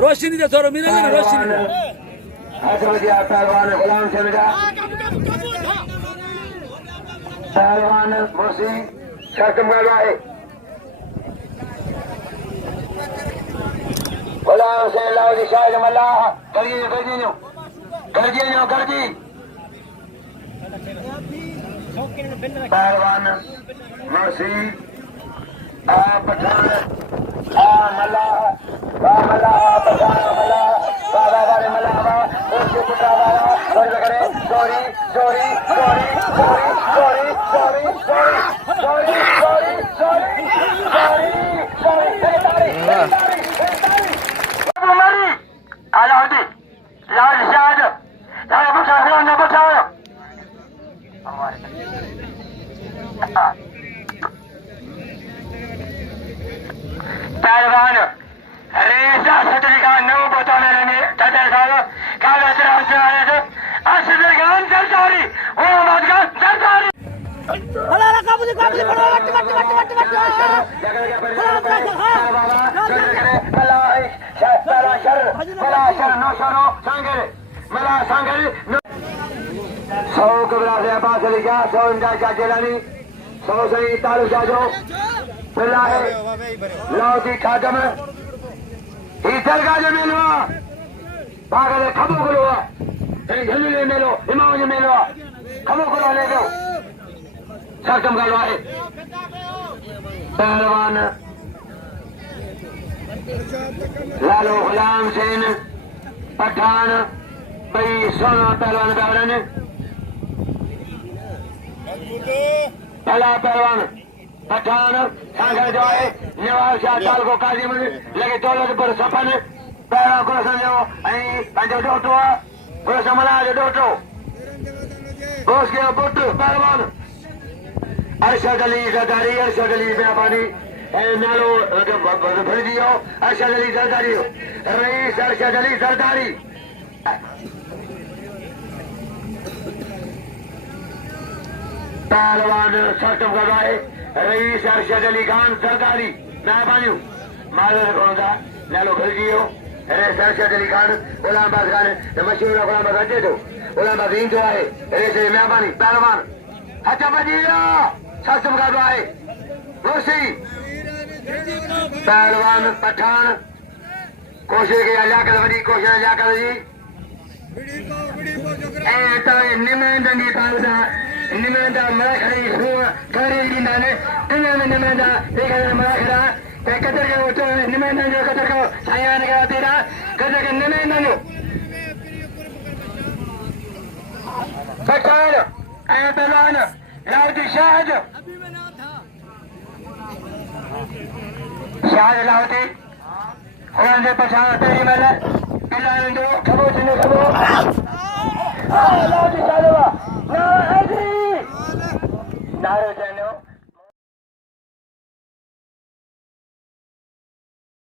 रोशनी दे थोड़ा मीना दे रोशनी दे पहलवान मुर्सी शर्त मलवाए गुलाम हुसैन लाहौरी शाहिद मल्लाह गर्जी पहलवान मुर्सी पठान मल्लाह पठान मल्लाह बाबा वाले मल्लाह उसके पुत्रा वाला करे sorry sorry sorry sorry sorry sorry sorry sorry sorry sorry sorry हमारी आलाउद्दीन लाल शाह लाल बचाओ ना बचाओ पहलवान रेजा सतरी का नौ बताने लगे तजर साहब काला चराग से आ रहे थे असदर खान सरदारी वो अहमद खान सरदारी अल्लाह काबुली पड़ो वट करे मला शहरा शर मला शर नो शरो सांगरे मला सांगरे सौ कबरा से अब्बास अली का सौ इंदा का जेलानी सौ सही तालु जाजो मला है लाओ की खादम ही दरगाह जो मेलवा पागल खबो करो झंडुले मेलो इमाम जो मेलो खबो करो ले दो सरकम गलवा है पहलवान लालो गुलाम हुसैन पठान भाई सोना पहलवान पहलवान पहला पहलवान पठान सांगर जो है नवाब शाह ताल को काजी में लगे दौलत पर सफन पहला को समझो ऐं पंहिंजो डोटो आहे को समला जो डोटो कोस के पुट पहलवान अरशद अली ज़रदारी अरशद अली बेबानी नालो भरजी हो अरशद अली ज़रदारी हो रईस अरशद अली ज़रदारी पहलवान सरकम करवाए रईस अरशद अली खान ज़रदारी मेहरबानी मालो रखा नालो भरजी हो रेस अरशद अली खान गुलाम बाज़ खान मशहूर गुलाम बाज़ अचे थो गुलाम बाज़ ईंदो आहे रेस मेहरबानी पहलवान हथ बजी वियो सरकम करवाए रोसी पहलवान पठान कोशिश की अलियाकत वॾी कोशिश अलियाकत जी ऐं हितां निमेंदनि जी पालदा निमेंदा मलाखड़ी सूअ खड़ी ॾींदा आहिनि टिनि में निमेंदा मलाखड़ा त कदर खे उचो निमेंदनि जो कदर कयो साईं खे तेरा कदर खे निमेंदनि जो पठान ऐं पहलवान लाउती शाहिद शाहिद लाउती हुननि जे पछां पहिरीं महिल इलाही जो खबो थींदो खबो लाउती शाहिद नारो चवंदो